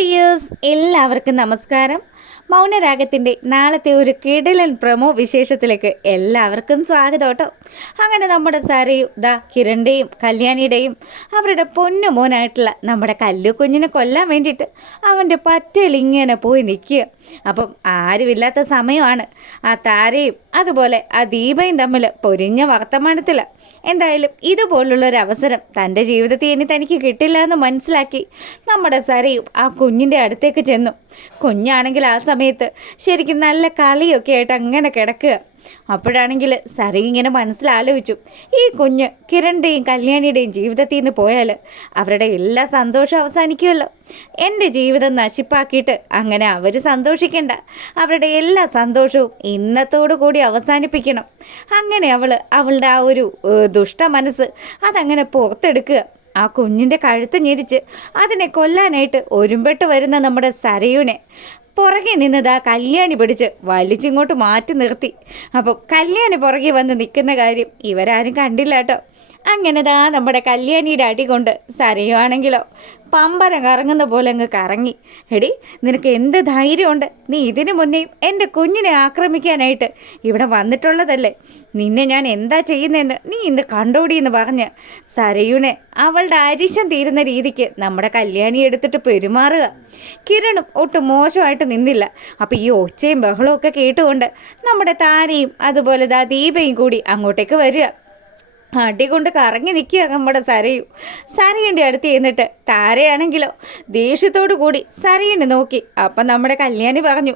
Dears, എല്ലാവർക്കും നമസ്കാരം. മൗനരാഗത്തിൻ്റെ നാളത്തെ ഒരു കിടിലൻ പ്രമോ വിശേഷത്തിലേക്ക് എല്ലാവർക്കും സ്വാഗതം കേട്ടോ. അങ്ങനെ നമ്മുടെ സരയും കിരണിൻ്റെയും കല്യാണിയുടെയും അവരുടെ പൊന്നു മോനായിട്ടുള്ള നമ്മുടെ കല്ലു കുഞ്ഞിനെ കൊല്ലാൻ വേണ്ടിയിട്ട് അവൻ്റെ പറ്റയിൽ ഇങ്ങനെ പോയി നിൽക്കുക. അപ്പം ആരുമില്ലാത്ത സമയമാണ്. ആ താരയും അതുപോലെ ആ ദീപയും തമ്മിൽ പൊരിഞ്ഞ വർത്തമാനത്തിൽ എന്തായാലും ഇതുപോലുള്ളൊരവസരം തൻ്റെ ജീവിതത്തിൽ ഇനി തനിക്ക് കിട്ടില്ല എന്ന് മനസ്സിലാക്കി നമ്മുടെ സരയും ആ കുഞ്ഞിൻ്റെ അടുത്തേക്ക് ചെന്നു. കുഞ്ഞാണെങ്കിൽ ആ സമയത്ത് ശരിക്കും നല്ല കളിയൊക്കെ ആയിട്ട് അങ്ങനെ കിടക്കുക. അപ്പോഴാണെങ്കിൽ സരയും ഇങ്ങനെ മനസ്സിലാലോചിച്ചു, ഈ കുഞ്ഞ് കിരണിൻ്റെയും കല്യാണിയുടെയും ജീവിതത്തിൽ നിന്ന് പോയാൽ അവരുടെ എല്ലാ സന്തോഷവും അവസാനിക്കുമല്ലോ. എൻ്റെ ജീവിതം നശിപ്പാക്കിയിട്ട് അങ്ങനെ അവർ സന്തോഷിക്കേണ്ട, അവരുടെ എല്ലാ സന്തോഷവും ഇന്നത്തോടു കൂടി അവസാനിപ്പിക്കണം. അങ്ങനെ അവളുടെ ആ ഒരു ദുഷ്ട മനസ്സ് അതങ്ങനെ പുറത്തെടുക്കുക. ആ കുഞ്ഞിൻ്റെ കഴുത്ത് ഞെരിച്ച് അതിനെ കൊല്ലാനായിട്ട് ഒരുമ്പെട്ട് വരുന്ന നമ്മുടെ സരയുനെ പുറകെ നിന്നതാ കല്യാണി പിടിച്ച് വലിച്ചിങ്ങോട്ട് മാറ്റി നിർത്തി. അപ്പം കല്യാണി പുറകെ വന്ന് നിൽക്കുന്ന കാര്യം ഇവരാരും കണ്ടില്ല കേട്ടോ. അങ്ങനെ നമ്മുടെ കല്യാണിയുടെ അടി കൊണ്ട് സരയുവാണെങ്കിലോ പമ്പരം കറങ്ങുന്ന പോലെ അങ്ങ് കറങ്ങി. എടി, നിനക്ക് എന്ത് ധൈര്യമുണ്ട്? നീ ഇതിനു മുന്നേയും എൻ്റെ കുഞ്ഞിനെ ആക്രമിക്കാനായിട്ട് ഇവിടെ വന്നിട്ടുള്ളതല്ലേ? നിന്നെ ഞാൻ എന്താ ചെയ്യുന്നതെന്ന് നീ ഇന്ന് കണ്ടോടി എന്ന് പറഞ്ഞ് സരയുനെ അവളുടെ അരിശം തീരുന്ന രീതിക്ക് നമ്മുടെ കല്യാണി എടുത്തിട്ട് പെരുമാറുക. കിരണും ഒട്ടും മോശമായിട്ട് നിന്നില്ല. അപ്പോൾ ഈ ഒച്ചയും ബഹളവും ഒക്കെ കേട്ടുകൊണ്ട് നമ്മുടെ താരയും അതുപോലെ ദീപയും കൂടി അങ്ങോട്ടേക്ക് വരിക. അടികൊണ്ട് കറങ്ങി നിൽക്കുക നമ്മുടെ സരയുൻ്റെ അടുത്ത് ചെന്നിട്ട് താരയാണെങ്കിലോ ദേഷ്യത്തോടു കൂടി സരയുനെ നോക്കി. അപ്പം നമ്മുടെ കല്യാണി പറഞ്ഞു,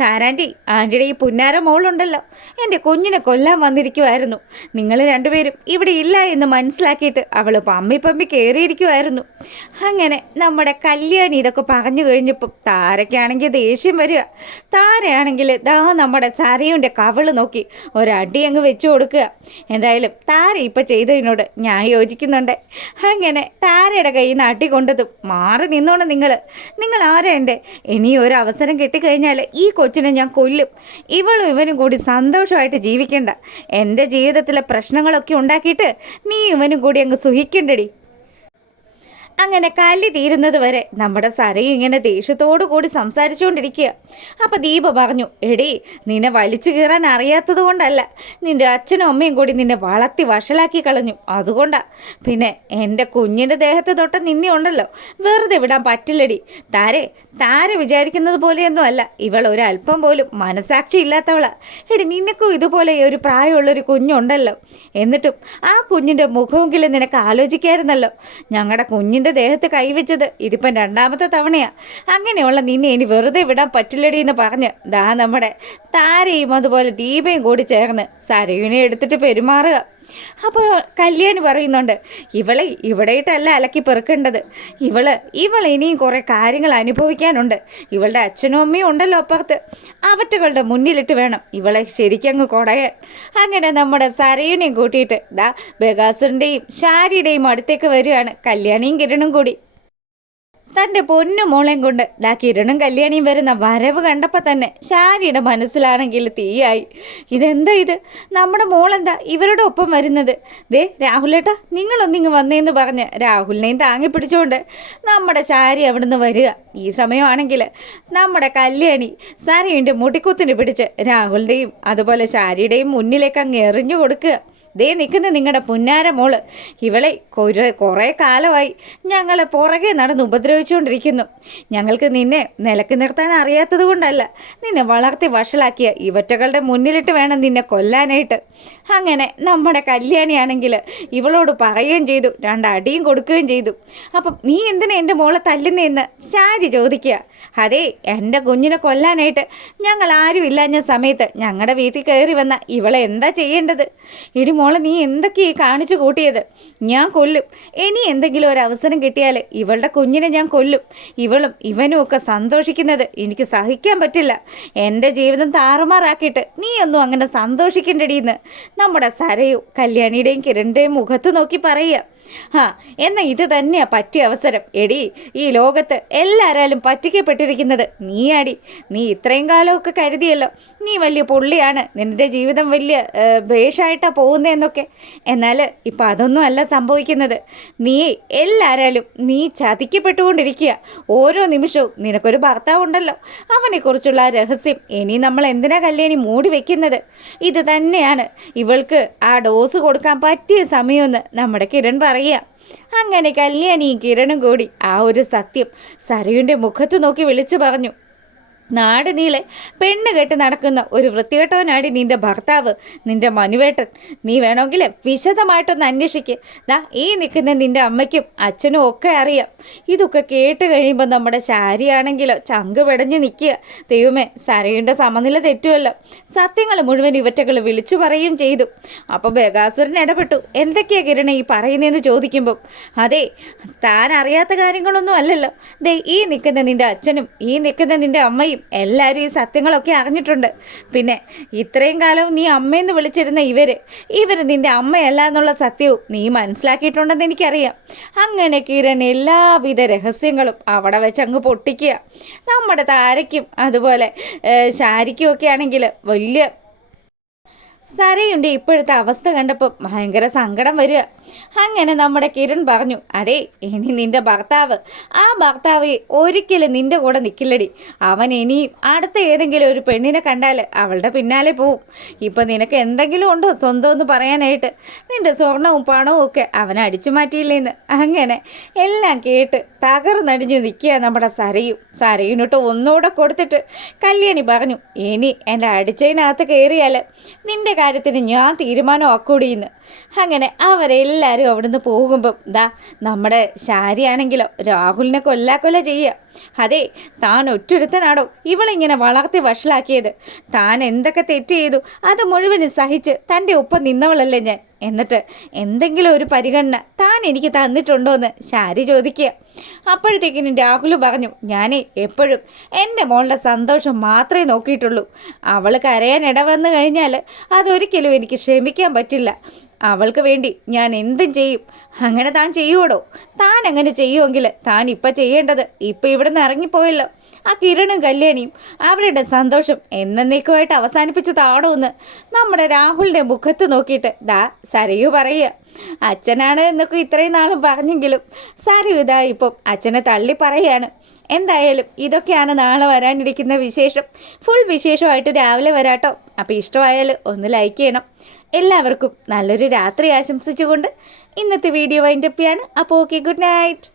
താരാൻറ്റി, ആൻറ്റിയുടെ ഈ പുന്നാര മോളുണ്ടല്ലോ എൻ്റെ കുഞ്ഞിനെ കൊല്ലാൻ വന്നിരിക്കുമായിരുന്നു. നിങ്ങൾ രണ്ടുപേരും ഇവിടെ ഇല്ല എന്ന് മനസ്സിലാക്കിയിട്ട് അവൾ പമ്മി കയറിയിരിക്കുമായിരുന്നു. അങ്ങനെ നമ്മുടെ ഇതൊക്കെ പറഞ്ഞു കഴിഞ്ഞപ്പോൾ താരയ്ക്കാണെങ്കിൽ ദേഷ്യം വരിക. താരയാണെങ്കിൽ നമ്മുടെ സരയുൻ്റെ കവള് നോക്കി ഒരടി അങ്ങ് വെച്ചു കൊടുക്കുക. എന്തായാലും താര ചെയ്തതിനോട് ഞാൻ യോജിക്കുന്നുണ്ട്. അങ്ങനെ താരയുടെ കയ്യിൽ നിന്ന് അടി കൊണ്ടതും മാറി നിന്നോണം. നിങ്ങൾ ആരാ? എൻ്റെ ഇനിയൊരു അവസരം കിട്ടിക്കഴിഞ്ഞാൽ ഈ കൊച്ചിനെ ഞാൻ കൊല്ലും. ഇവളും ഇവനും കൂടി സന്തോഷമായിട്ട് ജീവിക്കണ്ട. എൻ്റെ ജീവിതത്തിലെ പ്രശ്നങ്ങളൊക്കെ ഉണ്ടാക്കിയിട്ട് നീ ഇവനും കൂടി അങ്ങ് സുഖിക്കണ്ടടി. അങ്ങനെ കല്ലി തീരുന്നത് വരെ നമ്മുടെ സരയും ഇങ്ങനെ ദേഷ്യത്തോടു കൂടി സംസാരിച്ചുകൊണ്ടിരിക്കുക. അപ്പോൾ ദീപ പറഞ്ഞു, എടി, നിന്നെ വലിച്ചു കീറാൻ അറിയാത്തത് കൊണ്ടല്ല, നിൻ്റെ അച്ഛനും അമ്മയും കൂടി നിന്നെ വളർത്തി വഷളാക്കി കളഞ്ഞു, അതുകൊണ്ടാ. പിന്നെ എൻ്റെ കുഞ്ഞിൻ്റെ ദേഹത്ത് തൊട്ട നിന്നെ ഉണ്ടല്ലോ, വെറുതെ വിടാൻ പറ്റില്ലടി. താര വിചാരിക്കുന്നത് പോലെയൊന്നും അല്ല ഇവൾ ഒരല്പം പോലും മനസാക്ഷി ഇല്ലാത്തവളാ. എടി, നിനക്കും ഇതുപോലെ ഒരു പ്രായമുള്ളൊരു കുഞ്ഞുണ്ടല്ലോ, എന്നിട്ടും ആ കുഞ്ഞിൻ്റെ മുഖമെങ്കിലും നിനക്ക് ആലോചിക്കായിരുന്നല്ലോ. ഞങ്ങളുടെ കുഞ്ഞിൻ്റെ ദേഹത്ത് കൈവച്ചത് ഇതിപ്പം രണ്ടാമത്തെ തവണയാണ്. അങ്ങനെയുള്ള നിന്നെ ഇനി വെറുതെ വിടാൻ പറ്റില്ലടി എന്ന് പറഞ്ഞ് നമ്മുടെ താരയും അതുപോലെ ദീപയും കൂടി ചേർന്ന് സരയുനെ എടുത്തിട്ട് പെരുമാറുക. അപ്പോൾ കല്യാണി പറയുന്നുണ്ട്, ഇവിടെയിട്ടല്ല അലക്കി പെറുക്കേണ്ടത്. ഇവൾ ഇനിയും കുറേ കാര്യങ്ങൾ അനുഭവിക്കാനുണ്ട്. ഇവളുടെ അച്ഛനും അമ്മയും ഉണ്ടല്ലോ അപ്പുറത്ത്, അവറ്റകളുടെ മുന്നിലിട്ട് വേണം ഇവളെ ശരിക്കങ്ങ് കൊടയാൻ. അങ്ങനെ നമ്മുടെ സരയുനെയും കൂട്ടിയിട്ട് ബഗാസുറിൻ്റെയും ഷാരിയുടെയും അടുത്തേക്ക് വരികയാണ് കല്യാണിയും കിരണും കൂടി. തൻ്റെ പൊന്നു മോളെയും കൊണ്ട് കിരണും കല്യാണിയും വരുന്ന വരവ് കണ്ടപ്പോൾ തന്നെ ഷാരിയുടെ മനസ്സിലാണെങ്കിൽ തീയായി. ഇതെന്താ ഇത്? നമ്മുടെ മോളെന്താ ഇവരുടെ ഒപ്പം വരുന്നത്? രാഹുലേട്ടാ, നിങ്ങളൊന്നിങ്ങ് വന്നേന്ന് പറഞ്ഞ് രാഹുലിനെയും താങ്ങി പിടിച്ചുകൊണ്ട് നമ്മുടെ ഷാരി അവിടുന്ന് വരിക. ഈ സമയമാണെങ്കിൽ നമ്മുടെ കല്യാണി സരയുടെ മുടിക്കുത്തിന് പിടിച്ച് രാഹുലിൻ്റെയും അതുപോലെ ഷാരിയുടെയും മുന്നിലേക്ക് അങ്ങ് എറിഞ്ഞു കൊടുക്കുക. നിൽക്കുന്ന നിങ്ങളുടെ പുന്നാര മോള്, ഇവളെ കുറേ കാലമായി ഞങ്ങളെ പുറകെ നടന്ന് ഉപദ്രവിച്ചുകൊണ്ടിരിക്കുന്നു. ഞങ്ങൾക്ക് നിന്നെ നിലക്ക് നിർത്താൻ അറിയാത്തത് കൊണ്ടല്ല, നിന്നെ വളർത്തി വഷളാക്കിയ ഇവറ്റകളുടെ മുന്നിലിട്ട് വേണം നിന്നെ കൊല്ലാനായിട്ട്. അങ്ങനെ നമ്മുടെ കല്യാണിയാണെങ്കിൽ ഇവളോട് പറയുകയും ചെയ്തു, രണ്ടടിയും കൊടുക്കുകയും ചെയ്തു. അപ്പം നീ എന്തിനാ എൻ്റെ മോളെ തല്ലുന്നതെന്ന് ഷാരി ചോദിക്കുക. അതേ, എൻ്റെ കുഞ്ഞിനെ കൊല്ലാനായിട്ട് ഞങ്ങൾ ആരും ഇല്ലാഞ്ഞ സമയത്ത് ഞങ്ങളുടെ വീട്ടിൽ കയറി വന്ന ഇവളെ എന്താ ചെയ്യേണ്ടത്? ഇടി മോളെ, നീ എന്തൊക്കെയായി കാണിച്ചു കൂട്ടിയത്? ഞാൻ കൊല്ലും. ഇനി എന്തെങ്കിലും ഒരു അവസരം കിട്ടിയാൽ ഇവളുടെ കുഞ്ഞിനെ ഞാൻ കൊല്ലും. ഇവളും ഇവനും ഒക്കെ സന്തോഷിക്കുന്നത് എനിക്ക് സഹിക്കാൻ പറ്റില്ല. എൻ്റെ ജീവിതം താറുമാറാക്കിയിട്ട് നീ ഒന്നും അങ്ങനെ സന്തോഷിക്കേണ്ടടിയെന്ന് നമ്മുടെ സരയും കല്യാണിയുടെയും കിരണിൻ്റെയും മുഖത്ത് നോക്കി പറയുക. ആ എന്നാൽ ഇത് തന്നെയാ പറ്റിയ അവസരം. എടി, ഈ ലോകത്ത് എല്ലാവരാലും പറ്റിക്കപ്പെട്ടിരിക്കുന്നത് നീയാടി. നീ ഇത്രയും കാലമൊക്കെ കരുതിയല്ലോ നീ വലിയ പുള്ളിയാണ്, നിൻ്റെ ജീവിതം വലിയ ഭേഷായിട്ടാണ് പോകുന്നതെന്നൊക്കെ. എന്നാൽ ഇപ്പം അതൊന്നും അല്ല സംഭവിക്കുന്നത്. നീ എല്ലാവരാലും നീ ചതിക്കപ്പെട്ടുകൊണ്ടിരിക്കുക. ഓരോ നിമിഷവും നിനക്കൊരു ഭർത്താവുണ്ടല്ലോ, അവനെക്കുറിച്ചുള്ള ആ രഹസ്യം ഇനി നമ്മൾ എന്തിനാ കല്യാണി മൂടി വെക്കുന്നത്? ഇത് തന്നെയാണ് ഇവൾക്ക് ആ ഡോസ് കൊടുക്കാൻ പറ്റിയ സമയമെന്ന് നമ്മുടെ കിരൺ പറയുക. അങ്ങനെ കല്യാണിയും കിരണും കൂടി ആ ഒരു സത്യം സരയുൻ്റെ മുഖത്ത് നോക്കി വിളിച്ചു പറഞ്ഞു. നാട് നീളെ പെണ്ണ് കെട്ടി നടക്കുന്ന ഒരു വൃത്തികെട്ടവനാടി നിൻ്റെ ഭർത്താവ്, നിൻ്റെ മനുവേട്ടൻ. നീ വേണമെങ്കിൽ വിശദമായിട്ടൊന്ന് അന്വേഷിക്കുക. ദാ ഈ നിൽക്കുന്ന നിൻ്റെ അമ്മയ്ക്കും അച്ഛനും ഒക്കെ അറിയാം. ഇതൊക്കെ കേട്ട് കഴിയുമ്പോൾ നമ്മുടെ ശാരിയാണെങ്കിലോ ചങ്ക് പെടഞ്ഞ് നിൽക്കുക. ദൈവമേ, സരയുടെ സമനില തെറ്റുമല്ലോ. സത്യങ്ങൾ മുഴുവൻ ഇവറ്റകൾ വിളിച്ചു പറയുകയും ചെയ്തു. അപ്പോൾ ബഗാസുരൻ ഇടപെട്ടു. എന്തൊക്കെയാ കിരണ ഈ പറയുന്നതെന്ന് ചോദിക്കുമ്പം, അതെ, താൻ അറിയാത്ത കാര്യങ്ങളൊന്നും അല്ലല്ലോ. ദേ ഈ നിൽക്കുന്ന നിൻ്റെ അച്ഛനും ഈ നിൽക്കുന്ന നിൻ്റെ അമ്മയും എല്ലാവരും ഈ സത്യങ്ങളൊക്കെ അറിഞ്ഞിട്ടുണ്ട്. പിന്നെ ഇത്രയും കാലവും നീ അമ്മയെന്ന് വിളിച്ചിരുന്ന ഇവർ നിൻ്റെ അമ്മയല്ല എന്നുള്ള സത്യവും നീ മനസ്സിലാക്കിയിട്ടുണ്ടെന്ന് എനിക്കറിയാം. അങ്ങനെ കിരൺ എല്ലാവിധ രഹസ്യങ്ങളും അവിടെ വെച്ച് അങ്ങ് പൊട്ടിക്കുക. നമ്മുടെ താരയ്ക്കും അതുപോലെ ശാരിക്കും ഒക്കെ ആണെങ്കിൽ വലിയ സരയുണ്ട് ഇപ്പോഴത്തെ അവസ്ഥ കണ്ടപ്പോൾ ഭയങ്കര സങ്കടം വരിക. അങ്ങനെ നമ്മുടെ കിരൺ പറഞ്ഞു, അതെ, ഇനി നിൻ്റെ ഭർത്താവ്, ആ ഭർത്താവ് ഒരിക്കലും നിൻ്റെ കൂടെ നിൽക്കില്ലടി. അവൻ ഇനിയും അടുത്ത ഏതെങ്കിലും ഒരു പെണ്ണിനെ കണ്ടാൽ അവളുടെ പിന്നാലെ പോവും. ഇപ്പം നിനക്ക് എന്തെങ്കിലും ഉണ്ടോ സ്വന്തം എന്ന് പറയാനായിട്ട്? നിൻ്റെ സ്വർണവും പണവും ഒക്കെ അവനെ അടിച്ചു മാറ്റിയില്ലേന്ന്. അങ്ങനെ എല്ലാം കേട്ട് തകർന്നടിഞ്ഞ് നിൽക്കുക നമ്മുടെ സരയുനോട്ട് ഒന്നുകൂടെ കൊടുത്തിട്ട് കല്യാണി പറഞ്ഞു, ഇനി എൻ്റെ അടിച്ചതിനകത്ത് കയറിയാൽ നിൻ്റെ കാര്യത്തിന് ഞാൻ തീരുമാനമാക്കൂടിയെന്ന്. അങ്ങനെ അവരെല്ലാവരും അവിടുന്ന് പോകുമ്പം ദാ നമ്മുടെ ശാരിയാണെങ്കിലോ രാഹുലിനെ കൊല്ലാക്കൊല്ല ചെയ്യുക. അതെ, താൻ ഒറ്റൊരുത്തനാണോ ഇവളിങ്ങനെ വളർത്തി വഷളാക്കിയത്? താൻ എന്തൊക്കെ തെറ്റ് ചെയ്തു അത് മുഴുവനും സഹിച്ച് തൻ്റെ ഒപ്പം നിന്നവളല്ലേ ഞാൻ. എന്നിട്ട് എന്തെങ്കിലും ഒരു പരിഗണന താൻ എനിക്ക് തന്നിട്ടുണ്ടോ എന്ന് ശാരി ചോദിക്കുക. അപ്പോഴത്തേക്കിനും രാഹുൽ പറഞ്ഞു, ഞാൻ എപ്പോഴും എൻ്റെ മോളുടെ സന്തോഷം മാത്രമേ നോക്കിയിട്ടുള്ളൂ. അവൾ കരയാൻ ഇടവന്നു കഴിഞ്ഞാൽ അതൊരിക്കലും എനിക്ക് ക്ഷമിക്കാൻ പറ്റില്ല. അവൾക്ക് വേണ്ടി ഞാൻ എന്തും ചെയ്യും. അങ്ങനെ താൻ ചെയ്യുവോടോ? താൻ അങ്ങനെ ചെയ്യുമെങ്കിൽ താൻ ഇപ്പം ചെയ്യേണ്ടത്, ഇപ്പം ഇവിടെ നിന്ന് ഇറങ്ങിപ്പോയല്ലോ, ആ കിരണും കല്യാണിയും അവരുടെ സന്തോഷം എന്നേക്കുമായിട്ട് അവസാനിപ്പിച്ച് താടോന്ന് നമ്മുടെ രാഹുലിൻ്റെ മുഖത്ത് നോക്കിയിട്ട് ദാ സരയു പറയുക. അച്ഛനാണ് എന്നൊക്കെ ഇത്രയും നാളും പറഞ്ഞെങ്കിലും സരയു ഇതാ ഇപ്പം അച്ഛനെ തള്ളി പറയുകയാണ്. എന്തായാലും ഇതൊക്കെയാണ് നാളെ വരാനിരിക്കുന്ന വിശേഷം. ഫുൾ വിശേഷമായിട്ട് രാവിലെ വരാട്ടോ. അപ്പോൾ ഇഷ്ടമായാൽ ഒന്ന് ലൈക്ക് ചെയ്യണം. എല്ലാവർക്കും നല്ലൊരു രാത്രി ആശംസിച്ചുകൊണ്ട് ഇന്നത്തെ വീഡിയോ വൈൻഡപ്പ് ചെയ്യാണ്. അപ്പോൾ ഓക്കെ, ഗുഡ് നൈറ്റ്.